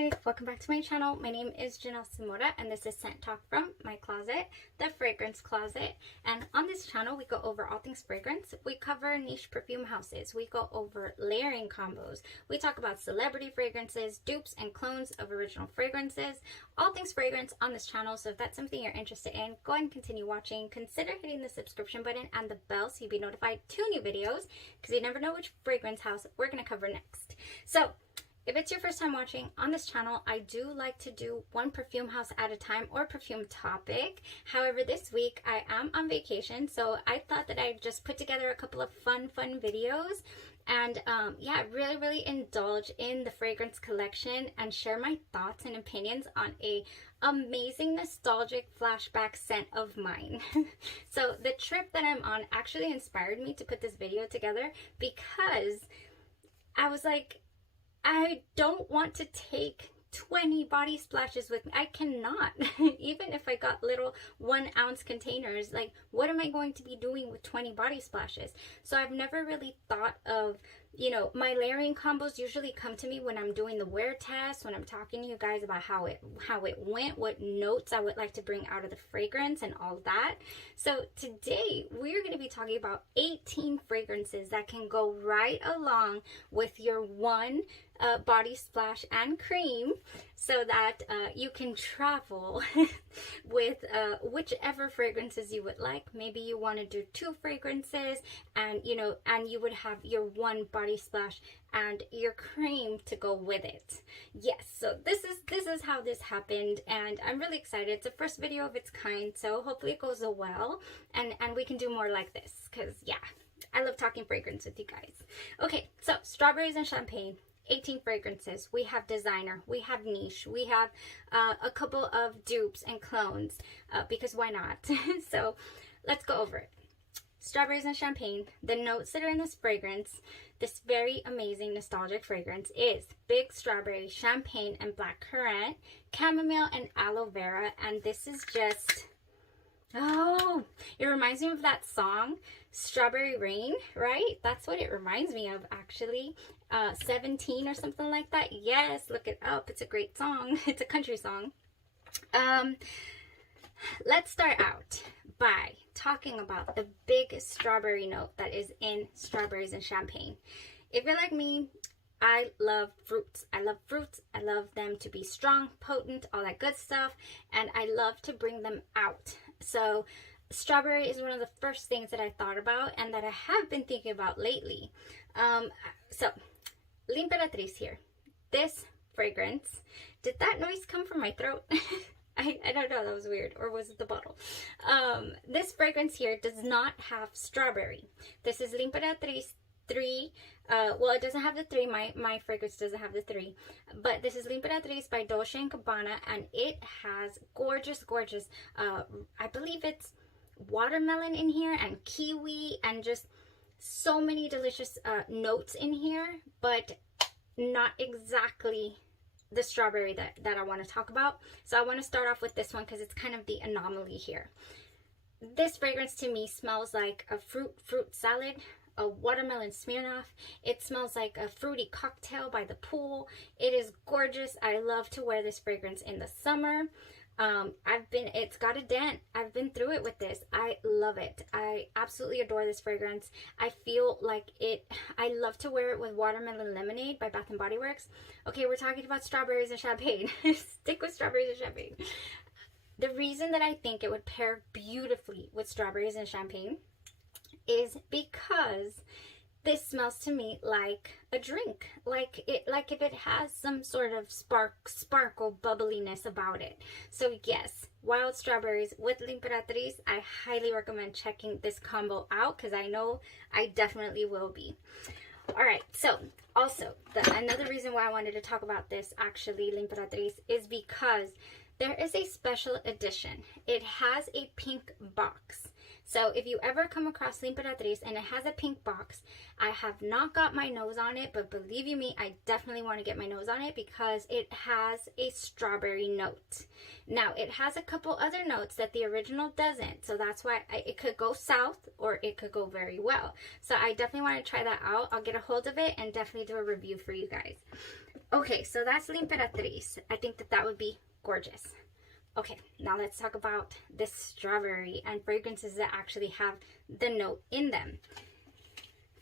Hi, welcome back to my channel. My name is Janellescentcloset and this is Scent Talk from my closet, the fragrance closet. And on this channel, we go over all things fragrance. We cover niche perfume houses. We go over layering combos. We talk about celebrity fragrances, dupes and clones of original fragrances, all things fragrance on this channel. So if that's something you're interested in, go ahead and continue watching. Consider hitting the subscription button and the bell so you'll be notified to new videos because you never know which fragrance house we're going to cover next. So if it's your first time watching on this channel, I do like to do one perfume house at a time or perfume topic. However, this week I am on vacation, so I thought that I'd just put together a couple of fun videos and yeah, really indulge in the fragrance collection and share my thoughts and opinions on a amazing nostalgic flashback scent of mine. So the trip that I'm on actually inspired me to put this video together because I was like, I don't want to take 20 body splashes with me. I cannot. Even if I got little 1 ounce containers, like what am I going to be doing with 20 body splashes? So I've never really thought of, you know, my layering combos usually come to me when I'm doing the wear test, when I'm talking to you guys about how it went, what notes I would like to bring out of the fragrance and all that. So today we're going to be talking about 18 fragrances that can go right along with your one body splash and cream so that you can travel with whichever fragrances you would like. Maybe you want to do 2 fragrances and you would have your one body splash and your cream to go with it. Yes, so this is how this happened and I'm really excited. It's the first video of its kind, so hopefully it goes well and we can do more like this because yeah, I love talking fragrance with you guys. Okay, so strawberries and champagne. 18 fragrances. We have designer, we have niche, we have a couple of dupes and clones because why not? So let's go over it. Strawberries and champagne. The notes that are in this fragrance, this very amazing nostalgic fragrance, is big strawberry, champagne and black currant, chamomile and aloe vera. And this is just, oh, it reminds me of that song Strawberry Rain, right? That's what it reminds me of actually. 17 or something like that. Yes, look it up. It's a great song. It's a country song. Let's start out by talking about the big strawberry note that is in strawberries and champagne. If you're like me, I love fruits. I love fruits. I love them to be strong, potent, all that good stuff. And I love to bring them out. So strawberry is one of the first things that I thought about and that I have been thinking about lately. So L'Imperatrice here. This fragrance, did that noise come from my throat? I don't know, that was weird. Or was it the bottle? This fragrance here does not have strawberry. This is L'Imperatrice 3. Well, it doesn't have the 3. My fragrance doesn't have the 3. But this is L'Imperatrice by Dolce & Gabbana. And it has gorgeous, I believe it's watermelon in here and kiwi and just so many delicious notes in here, but not exactly the strawberry that I want to talk about. So I want to start off with this one because it's kind of the anomaly here. This fragrance to me smells like a fruit salad, a watermelon Smirnoff. It smells like a fruity cocktail by the pool. It is gorgeous. I love to wear this fragrance in the summer. It's got a dent. I've been through it with this. I love it. I absolutely adore this fragrance. I feel like I love to wear it with Watermelon Lemonade by Bath & Body Works. Okay, we're talking about strawberries and champagne. Stick with strawberries and champagne. The reason that I think it would pair beautifully with strawberries and champagne is because this smells to me like a drink, like if it has some sort of sparkle bubbliness about it. So yes, wild strawberries with L'Imperatrice. I highly recommend checking this combo out because I know I definitely will be. All right, so also another reason why I wanted to talk about this actually L'Imperatrice is because there is a special edition. It has a pink box. So if you ever come across L'Imperatrice and it has a pink box, I have not got my nose on it, but believe you me, I definitely want to get my nose on it because it has a strawberry note. Now, it has a couple other notes that the original doesn't, so that's why it could go south or it could go very well. So I definitely want to try that out. I'll get a hold of it and definitely do a review for you guys. Okay, so that's L'Imperatrice. I think that would be gorgeous. Okay, now let's talk about this strawberry and fragrances that actually have the note in them.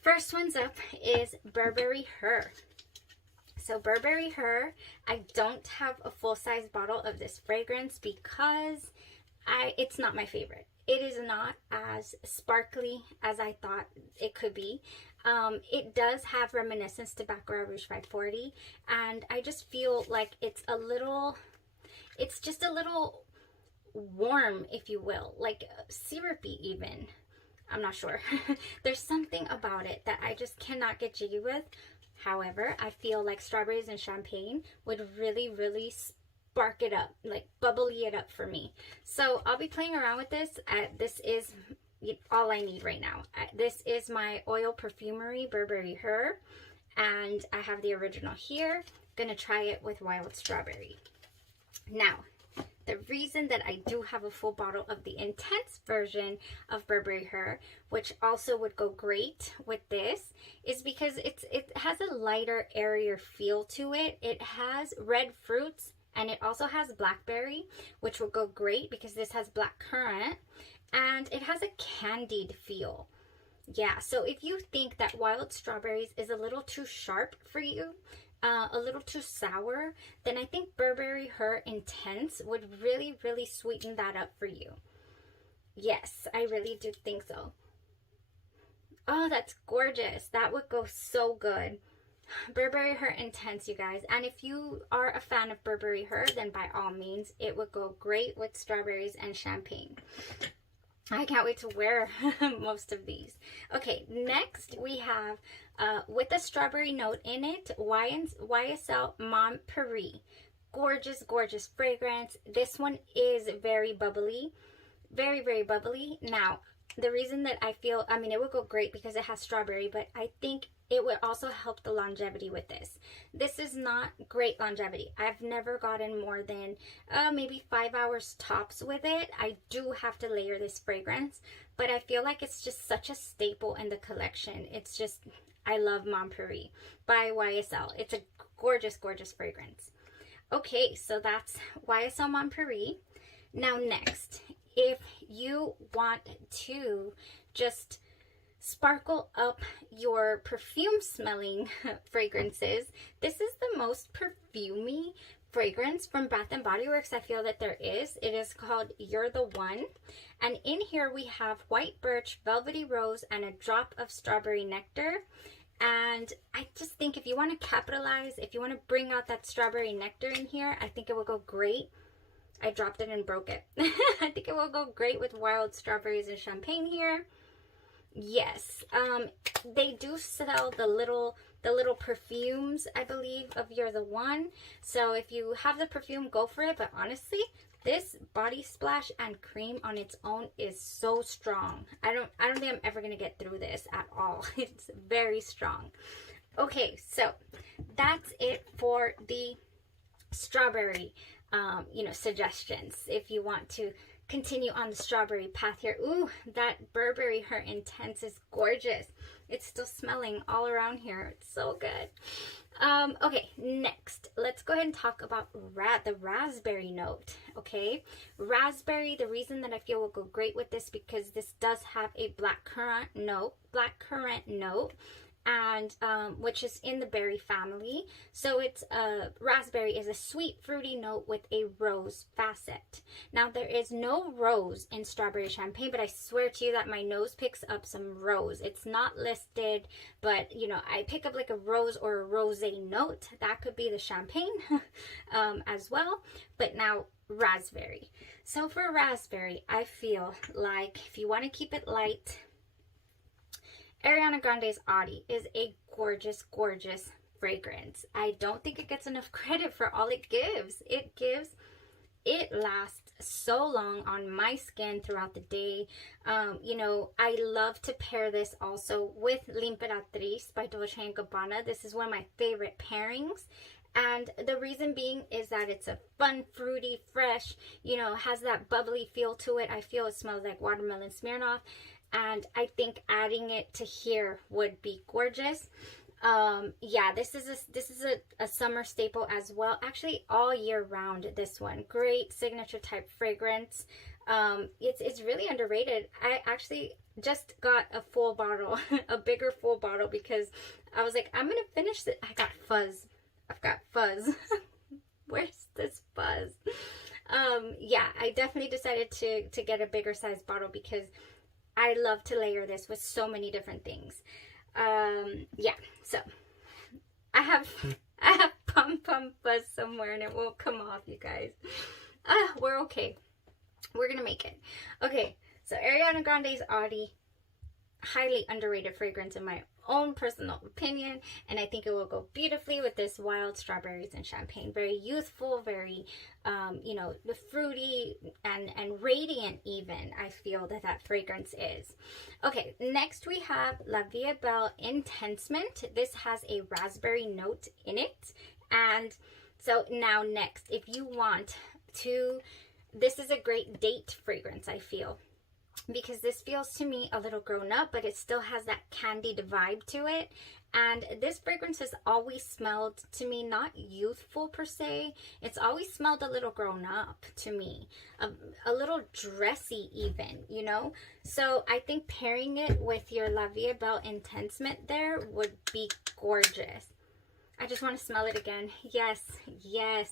First one's up is Burberry Her. So Burberry Her, I don't have a full-size bottle of this fragrance because it's not my favorite. It is not as sparkly as I thought it could be. It does have reminiscence to Baccarat Rouge 540, and I just feel like it's just a little warm, if you will, like syrupy even. I'm not sure. There's something about it that I just cannot get jiggy with. However, I feel like strawberries and champagne would really, really spark it up, like bubbly it up for me. So I'll be playing around with this. This is all I need right now. This is my oil Perfumery Burberry Her, and I have the original here. Gonna try it with wild strawberry. Now, the reason that I do have a full bottle of the intense version of Burberry Her, which also would go great with this, is because it has a lighter, airier feel to it. It has red fruits, and it also has blackberry, which will go great because this has black currant, and it has a candied feel. Yeah, so if you think that wild strawberries is a little too sharp for you, a little too sour, then I think Burberry Her Intense would really, really sweeten that up for you. Yes, I really do think so. Oh, that's gorgeous. That would go so good. Burberry Her Intense, you guys. And if you are a fan of Burberry Her, then by all means, it would go great with strawberries and champagne. I can't wait to wear most of these. Okay, next we have, with a strawberry note in it, YSL Mon Paris. Gorgeous, gorgeous fragrance. This one is very bubbly. Very, very bubbly. Now, the reason that I feel, I mean, it would go great because it has strawberry, but I think it would also help the longevity with this. This is not great longevity. I've never gotten more than maybe 5 hours tops with it. I do have to layer this fragrance, but I feel like it's just such a staple in the collection. It's just, I love Mon Paris by YSL. It's a gorgeous, gorgeous fragrance. Okay, so that's YSL Mon Paris. Now next, if you want to just sparkle up your perfume smelling fragrances, this is the most perfumey fragrance from Bath & Body Works I feel that there is. It is called You're the One, and in here we have white birch, velvety rose, and a drop of strawberry nectar. And I just think if you want to capitalize, if you want to bring out that strawberry nectar in here, I think it will go great. I dropped it and broke it. I think it will go great with wild strawberries and champagne here. Yes, they do sell the little perfumes, I believe, of You're the One. So if you have the perfume, go for it. But honestly, this body splash and cream on its own is so strong. I don't think I'm ever gonna get through this at all. It's very strong. Okay, so that's it for the strawberry suggestions. If you want to continue on the strawberry path here. Ooh, that Burberry Her Intense is gorgeous. It's still smelling all around here. It's so good. Okay, next, let's go ahead and talk about the raspberry note. Okay, raspberry, the reason that I feel will go great with this because this does have a black currant note, and which is in the berry family. So it's raspberry is a sweet fruity note with a rose facet. Now there is no rose in strawberry champagne, but I swear to you that my nose picks up some rose. It's not listed, but you know, I pick up like a rose or a rosé note. That could be the champagne as well. But now raspberry. So for raspberry, I feel like if you want to keep it light, Ariana Grande's Audi is a gorgeous, gorgeous fragrance. I don't think it gets enough credit for all it gives. It lasts so long on my skin throughout the day. You know, I love to pair this also with L'Imperatrice by Dolce & Gabbana. This is one of my favorite pairings. And the reason being is that it's a fun, fruity, fresh, you know, has that bubbly feel to it. I feel it smells like watermelon Smirnoff. And I think adding it to here would be gorgeous. Yeah, this is a summer staple as well. Actually, all year round, this one. Great signature type fragrance. It's really underrated. I actually just got a full bottle, a bigger full bottle, because I was like, I'm going to finish it. I got fuzz. I've got fuzz. Where's this fuzz? Yeah, I definitely decided to get a bigger size bottle because I love to layer this with so many different things. Yeah, so I have pum fuzz somewhere and it won't come off, you guys. We're okay. We're gonna make it. Okay, so Ariana Grande's Audi, highly underrated fragrance in my own personal opinion, and I think it will go beautifully with this wild strawberries and champagne. Very youthful, very you know, the fruity and radiant even, I feel that fragrance is. Okay, next we have La Vie Belle Intense Mint. This has a raspberry note in it. And so now next, if you want to, this is a great date fragrance, I feel, because this feels to me a little grown up, but it still has that candied vibe to it. And this fragrance has always smelled to me not youthful per se. It's always smelled a little grown up to me, a little dressy even, you know. So I think pairing it with your La Vie Belle Intense Mint there would be gorgeous. I just want to smell it again. Yes, yes,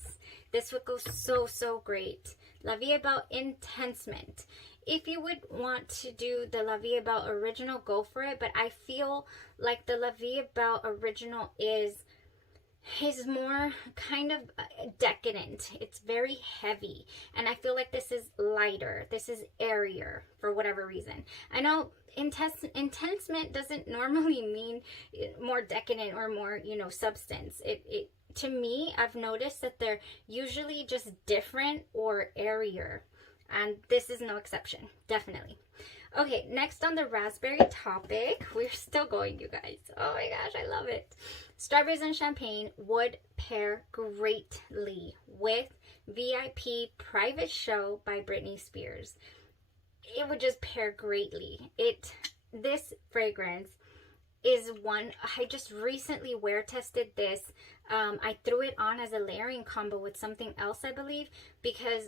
this would go so great. La Vie Belle Intense Mint. If you would want to do the La Vie Belle Original, go for it. But I feel like the La Vie Belle Original is more kind of decadent. It's very heavy. And I feel like this is lighter. This is airier for whatever reason. I know intense mint doesn't normally mean more decadent or more, you know, substance. It to me, I've noticed that they're usually just different or airier. And this is no exception, definitely. Okay, next on the raspberry topic, we're still going, you guys. Oh my gosh, I love it. Strawberries and champagne would pair greatly with VIP Private Show by Britney Spears. It would just pair greatly. This fragrance is one, I just recently wear tested this. I threw it on as a layering combo with something else, I believe, because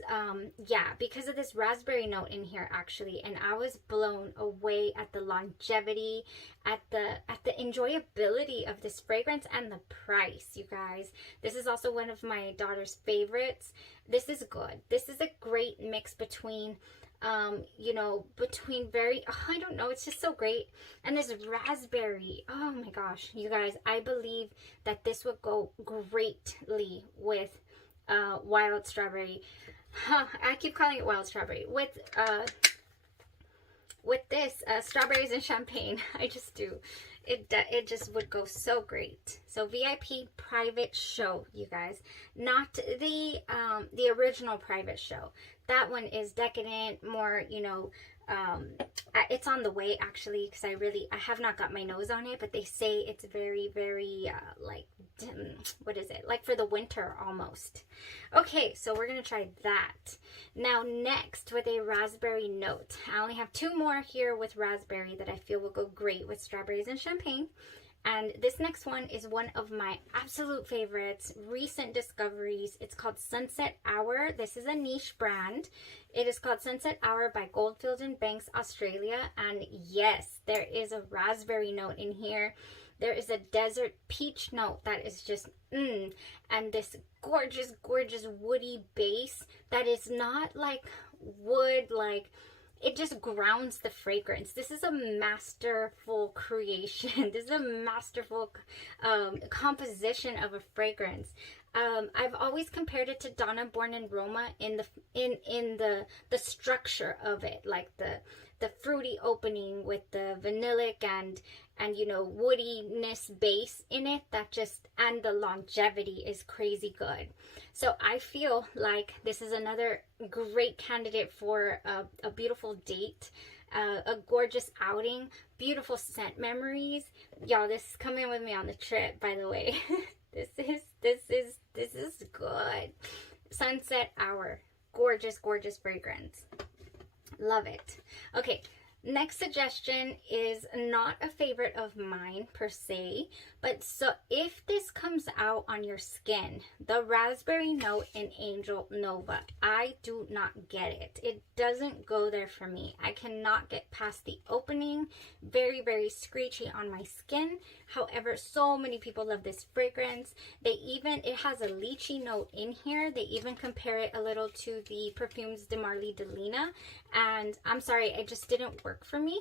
yeah, because of this raspberry note in here actually, and I was blown away at the longevity, at the enjoyability of this fragrance and the price, you guys. This is also one of my daughter's favorites. This is good. This is a great mix between you know, between very, I don't know, it's just so great. And this raspberry, oh my gosh, you guys, I believe that this would go greatly with wild strawberry. I keep calling it wild strawberry. With this strawberries and champagne. I just do. It just would go so great. So VIP Private Show, you guys, not the original Private Show. That one is decadent, more, you know, it's on the way actually, because I have not got my nose on it, but they say it's very like, what is it, like for the winter almost. Okay, so we're gonna try that. Now next, with a raspberry note, I only have two more here with raspberry that I feel will go great with strawberries and champagne. And this next one is one of my absolute favorites, recent discoveries. It's called Sunset Hour. This is a niche brand. It is called Sunset Hour by Goldfield and Banks, Australia. And yes, there is a raspberry note in here. There is a desert peach note that is just, and this gorgeous woody base that is not like wood, like, it just grounds the fragrance. This is a masterful creation. This is a masterful composition of a fragrance. I've always compared it to Donna Born in Roma in the structure of it, like the fruity opening with the vanillic and you know, woodiness base in it that just, and the longevity is crazy good. So I feel like this is another great candidate for a beautiful date, a gorgeous outing, beautiful scent memories. Y'all, this is coming with me on the trip, by the way. This is good. Sunset Hour, gorgeous, gorgeous fragrance. Love it. Okay, next suggestion is not a favorite of mine per se, but so if this comes out on your skin, the raspberry note in Angel Nova, I do not get it. It doesn't go there for me. I cannot get past the opening. Very, very screechy on my skin. However, so many people love this fragrance. It has a lychee note in here. They even compare it a little to the Perfumes de Marly de Lina, and I'm sorry, it just didn't work for me.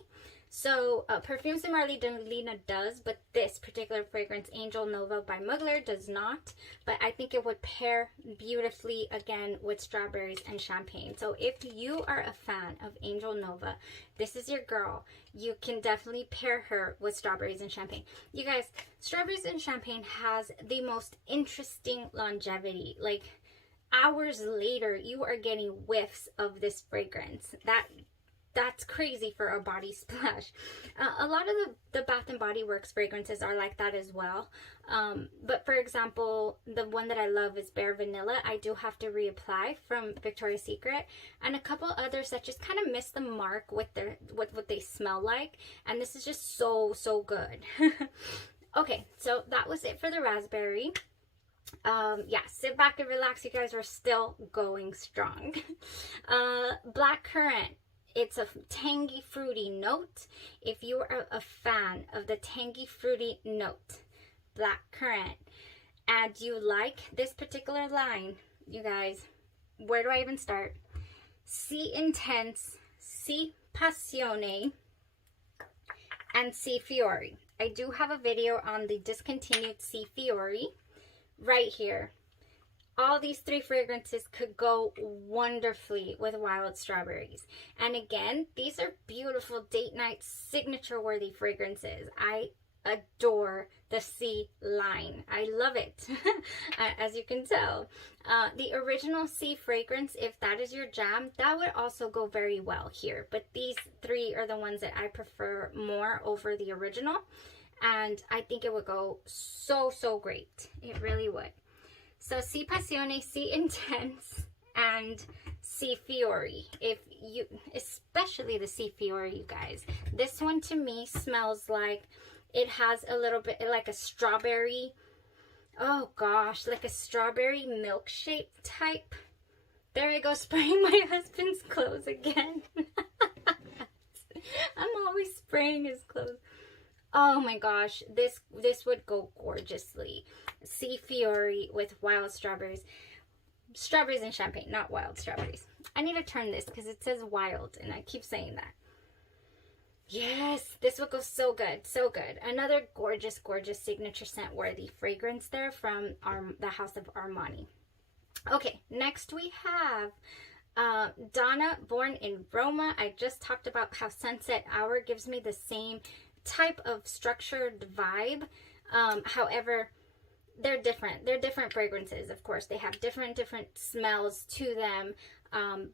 So Perfumes de Marly de Lina does, but this particular fragrance, Angel Nova by Mugler, does not. But I think it would pair beautifully again with strawberries and champagne. So if you are a fan of Angel Nova, this is your girl. You can definitely pair her with strawberries and champagne. You guys, strawberries and champagne has the most interesting longevity. Like hours later, you are getting whiffs of this fragrance. That's crazy for a body splash. A lot of the Bath & Body Works fragrances are like that as well. But for example, the one that I love is Bare Vanilla. I do have to reapply from Victoria's Secret. And a couple others that just kind of miss the mark with what they smell like. And this is just so, so good. Okay, so that was it for the raspberry. Yeah, sit back and relax. You guys are still going strong. Black currant. It's a tangy, fruity note. If you are a fan of the tangy, fruity note, black currant, and you like this particular line, you guys, where do I even start? Si Intense, Si Passione, and Si Fiori. I do have a video on the discontinued Si Fiori right here. All these three fragrances could go wonderfully with wild strawberries. And again, these are beautiful date night signature worthy fragrances. I adore the C line. I love it, as you can tell. The original C fragrance, if that is your jam, that would also go very well here. But these three are the ones that I prefer more over the original. And I think it would go so, so great. It really would. So Si Passione, Si Intense, and Si Fiori. If you, especially the Si Fiori, you guys. This one to me smells like it has a little bit like a strawberry. Oh gosh, like a strawberry milkshake type. There I go, spraying my husband's clothes again. I'm always spraying his clothes. Oh my gosh, this would go gorgeously. Si Fiori with wild strawberries. Strawberries and champagne, not wild strawberries. I need to turn this because it says wild and I keep saying that. Yes, this would go so good, so good. Another gorgeous, gorgeous signature scent worthy fragrance there from the House of Armani. Okay, next we have Donna, Born in Roma. I just talked about how Sunset Hour gives me the same type of structured vibe. However, they're different. They're different fragrances, of course. They have different smells to them,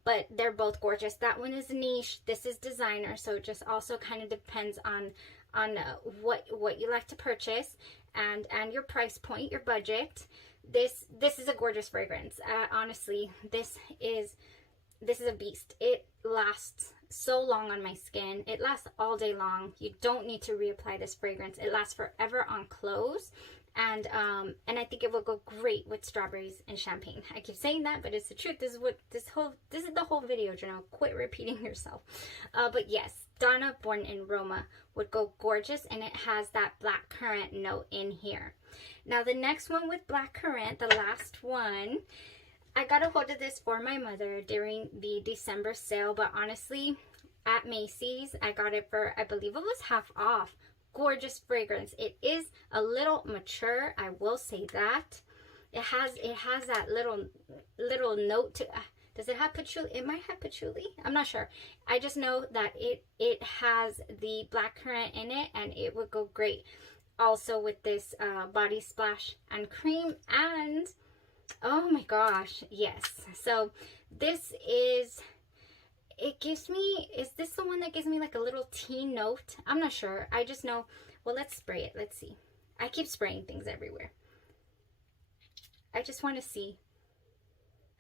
but they're both gorgeous. That one is niche. This is designer, so it just also kind of depends on what you like to purchase and your price point, your budget. This is a gorgeous fragrance. Honestly, this is a beast. It lasts so long on my skin. It lasts all day long. You don't need to reapply this fragrance. It lasts forever on clothes, and I think it will go great with strawberries and champagne. I keep saying that, but it's the truth. This is the whole video, Janelle. Quit repeating yourself. But yes, Donna, Born in Roma would go gorgeous, and it has that black currant note in here. Now the next one with black currant, the last one, I got a hold of this for my mother during the December sale, but honestly, at Macy's, I got it for, I believe it was half off. Gorgeous fragrance. It is a little mature, I will say that. It has that little note to, Does it have patchouli? It might have patchouli. I'm not sure. I just know that it has the black currant in it, and it would go great also with this body splash and cream. And oh my gosh, yes. So this is, it gives me, is this the one that gives me like a little tea note? I'm not sure. I just know. Well, let's spray it. Let's see. I keep spraying things everywhere. I just want to see.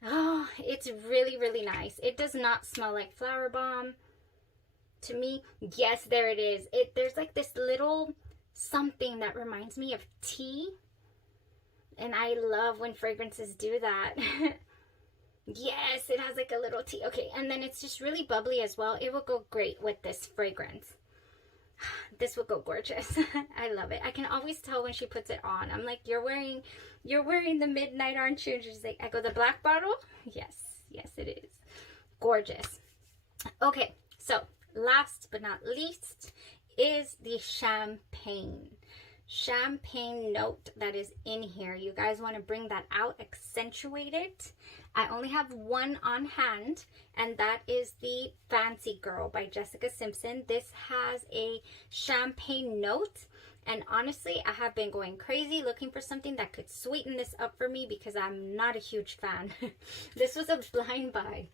Oh, it's really, really nice. It does not smell like flower bomb to me. Yes, there it is. There's like this little something that reminds me of tea. And I love when fragrances do that. Yes, it has like a little tea. Okay, and then it's just really bubbly as well. It will go great with this fragrance. This will go gorgeous. I love it. I can always tell when she puts it on. I'm like, you're wearing the midnight, aren't you? And she's like, I go, the black bottle? Yes, yes it is. Gorgeous. Okay, so last but not least is the champagne. Champagne note that is in here. You guys want to bring that out, accentuate it. I only have one on hand, and that is the Fancy Girl by Jessica Simpson. This has a champagne note, and honestly, I have been going crazy looking for something that could sweeten this up for me because I'm not a huge fan. This was a blind buy.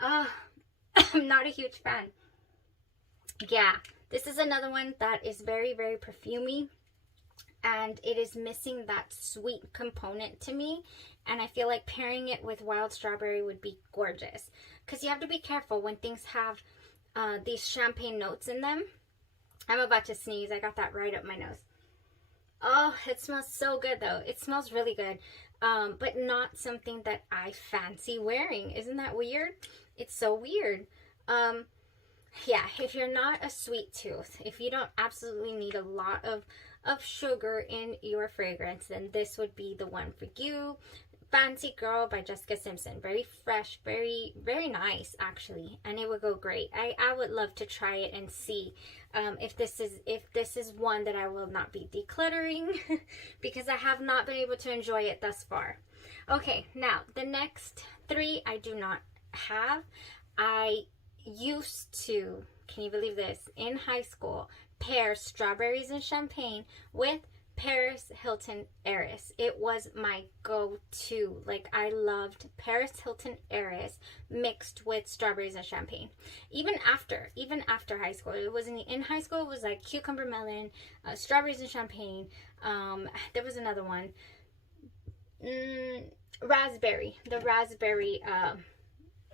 I'm not a huge fan. Yeah, this is another one that is very, very perfumey, and it is missing that sweet component to me. And I feel like pairing it with wild strawberry would be gorgeous, because you have to be careful when things have these champagne notes in them. I'm about to sneeze. I got that right up my nose. Oh, it smells so good though. It smells really good, but not something that I fancy wearing. Isn't that weird? It's so weird. Yeah, if you're not a sweet tooth, if you don't absolutely need a lot of sugar in your fragrance, then this would be the one for you. Fancy Girl by Jessica Simpson. Very fresh, very, very nice actually, and it would go great. I would love to try it and see if this is one that I will not be decluttering because I have not been able to enjoy it thus far. Okay, now the next three I do not have. I used to, can you believe this, in high school, pair strawberries and champagne with Paris Hilton Heiress. It was my go-to. Like, I loved Paris Hilton Heiress mixed with strawberries and champagne. Even after high school, it was in high school, it was like cucumber melon, strawberries and champagne. There was another one, raspberry. The raspberry,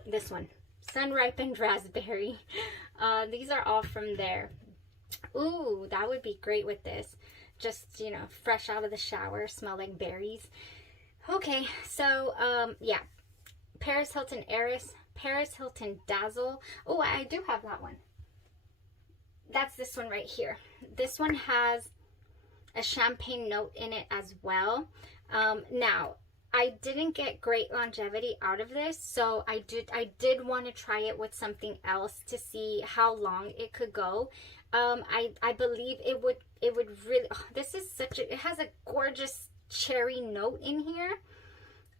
this one, sun-ripened raspberry. These are all from there. Ooh, that would be great with this. Just, you know, fresh out of the shower, smell like berries. Okay, so, yeah. Paris Hilton Heiress, Paris Hilton Dazzle. Oh, I do have that one. That's this one right here. This one has a champagne note in it as well. Now, I didn't get great longevity out of this, so I did want to try it with something else to see how long it could go. I believe it would really, oh, this is such a, it has a gorgeous cherry note in here.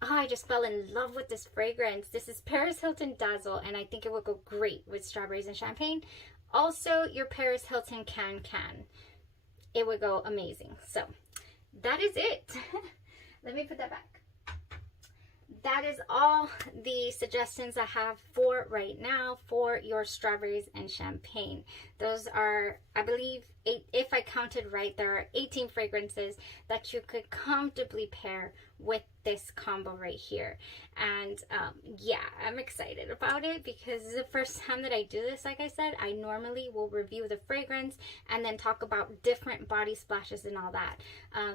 Oh, I just fell in love with this fragrance. This is Paris Hilton Dazzle, and I think it would go great with strawberries and champagne. Also, your Paris Hilton Can. It would go amazing. So, that is it. Let me put that back. That is all the suggestions I have for right now for your strawberries and champagne. Those are, I believe, if I counted right, there are 18 fragrances that you could comfortably pair with this combo right here. And yeah, I'm excited about it because this is the first time that I do this. Like I said, I normally will review the fragrance and then talk about different body splashes and all that.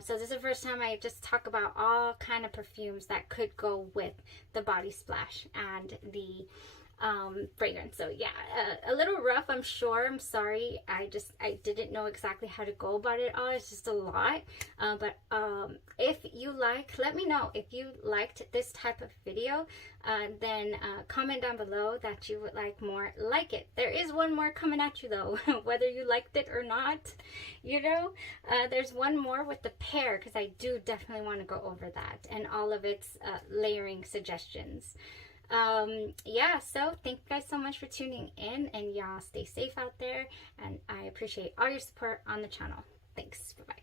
So this is the first time I just talk about all kind of perfumes that could go with the body splash and the fragrance. So yeah, a little rough, I'm sure. I'm sorry. I didn't know exactly how to go about it all. It's just a lot. But if you let me know if you liked this type of video. Then comment down below that you would like more like it. There is one more coming at you though, whether you liked it or not. You know, there's one more with the pear, because I do definitely want to go over that and all of its layering suggestions. Yeah, so thank you guys so much for tuning in, and y'all stay safe out there, and I appreciate all your support on the channel. Thanks. Bye bye.